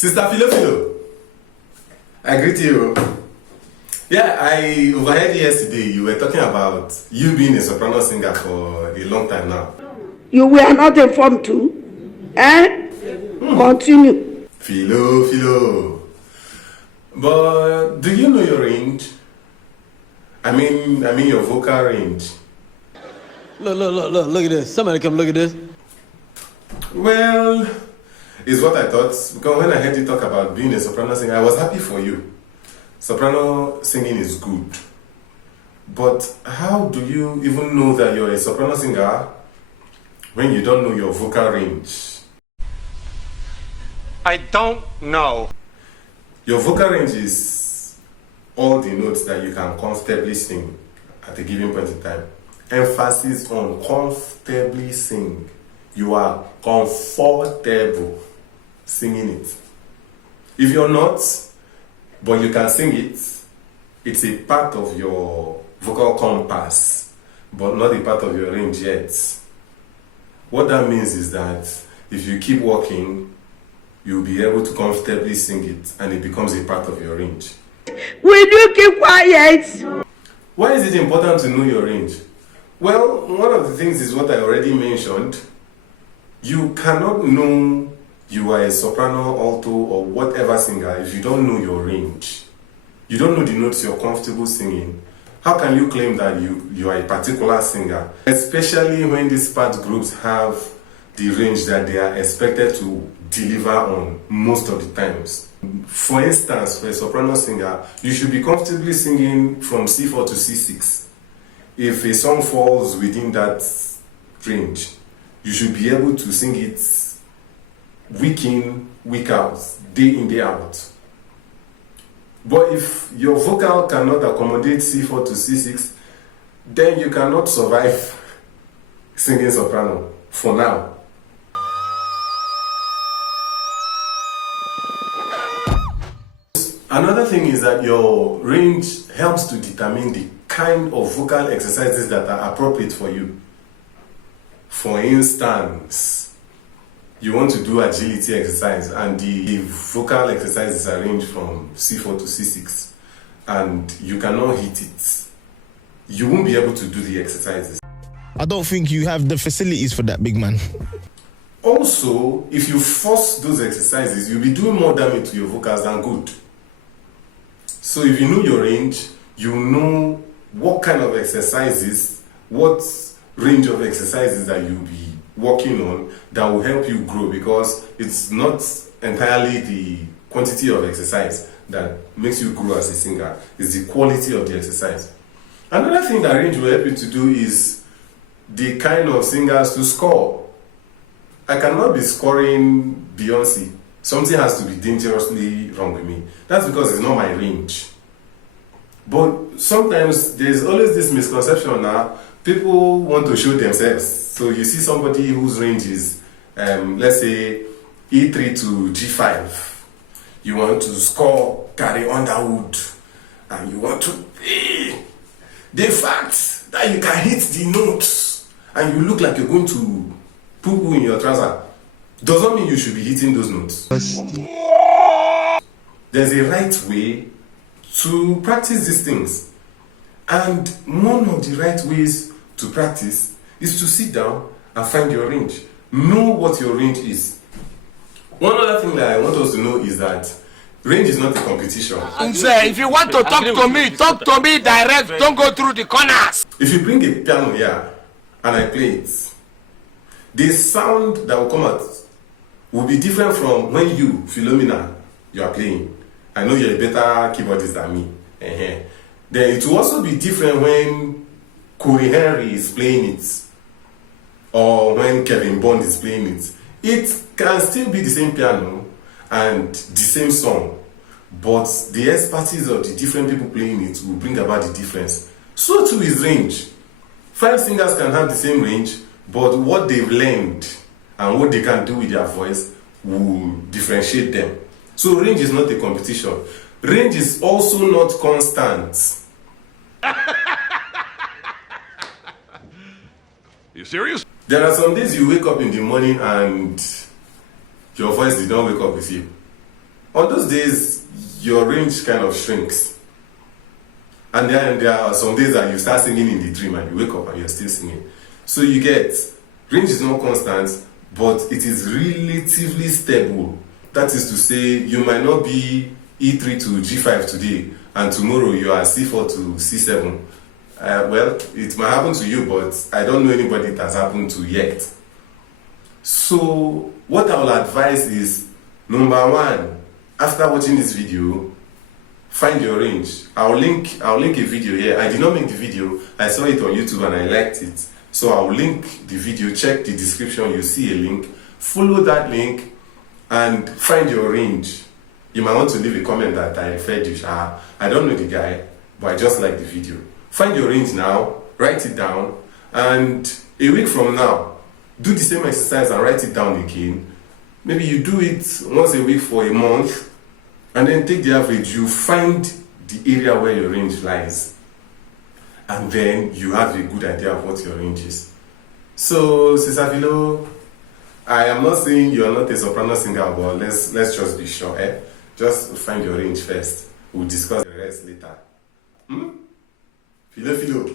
Sister Philo, I greet you. Yeah, I overheard yesterday you were talking about you being a soprano singer for a long time now. You were not informed too? Continue. Philo. But do you know your range? I mean your vocal range. Look at this. Somebody come look at this. Well, it's what I thought. Because when I heard you talk about being a soprano singer, I was happy for you. Soprano singing is good. But how do you even know that you're a soprano singer when you don't know your vocal range? I don't know. Your vocal range is all the notes that you can comfortably sing at a given point in time. Emphasis on comfortably sing. You are comfortable singing it. If you're not, but you can sing it, it's a part of your vocal compass, but not a part of your range yet. What that means is that if you keep working, you'll be able to comfortably sing it and it becomes a part of your range. Will you keep quiet? Why is it important to know your range? Well, one of the things is what I already mentioned. You cannot know you are a soprano, alto, or whatever singer if you don't know your range. You don't know the notes you're comfortable singing. How can you claim that you are a particular singer? Especially when these part groups have the range that they are expected to deliver on most of the times. For instance, for a soprano singer, you should be comfortably singing from C4 to C6. If a song falls within that range, you should be able to sing it week in, week out, day in, day out. But if your vocal cannot accommodate C4 to C6, then you cannot survive singing soprano for now. Another thing is that your range helps to determine the kind of vocal exercises that are appropriate for you. For instance, you want to do agility exercise and the vocal exercises are ranged from C4 to C6 and you cannot hit it. You won't be able to do the exercises. I don't think you have the facilities for that, big man. Also, if you force those exercises, you'll be doing more damage to your vocals than good. So if you know your range, you know what kind of exercises, what range of exercises that you'll be working on that will help you grow, because it's not entirely the quantity of exercise that makes you grow as a singer, it's the quality of the exercise. Another thing that range will help you to do is the kind of singers to score. I cannot be scoring Beyonce. Something has to be dangerously wrong with me. That's because it's not my range. But sometimes there's always this misconception now. People want to show themselves. So you see somebody whose range is, let's say, E3 to G5. You want to score Carrie Underwood. And you want to... The fact that you can hit the notes and you look like you're going to poo-poo in your trouser doesn't mean you should be hitting those notes. There's a right way to practice these things. And one of the right ways to practice is to sit down and find your range. Know what your range is. One other thing that I want us to know is that range is not a competition. Sir, if you want to talk to me direct. Don't go through the corners. If you bring a piano here and I play it, the sound that will come out will be different from when you, Philomena, you are playing. I know you're a better keyboardist than me. Then it will also be different when Corey Henry is playing it or when Kevin Bond is playing it. It can still be the same piano and the same song, but the expertise of the different people playing it will bring about the difference. So too is range. 5 singers can have the same range, but what they've learned and what they can do with their voice will differentiate them. So range is not a competition. Range is also not constant. You serious? There are some days you wake up in the morning and your voice did not wake up with you. On those days, your range kind of shrinks. And then there are some days that you start singing in the dream and you wake up and you're still singing. So you get, range is not constant, but it is relatively stable. That is to say, you might not be E3 to G5 today, and tomorrow you are C4 to C7. Well, it might happen to you, but I don't know anybody it has happened to yet. So what I will advise is, number one, after watching this video, find your range. I'll link a video here. I did not make the video. I saw it on YouTube and I liked it. So I'll link the video. Check the description. You see a link. Follow that link and find your range. You might want to leave a comment that I referred you. I don't know the guy, but I just like the video. Find your range now. Write it down. And a week from now, do the same exercise and write it down again. Maybe you do it once a week for a month. And then take the average, you find the area where your range lies. And then you have a good idea of what your range is. So, Sister Philo, I am not saying you are not a soprano singer, but let's just be sure. Just find your range first. We'll discuss the rest later. Philo.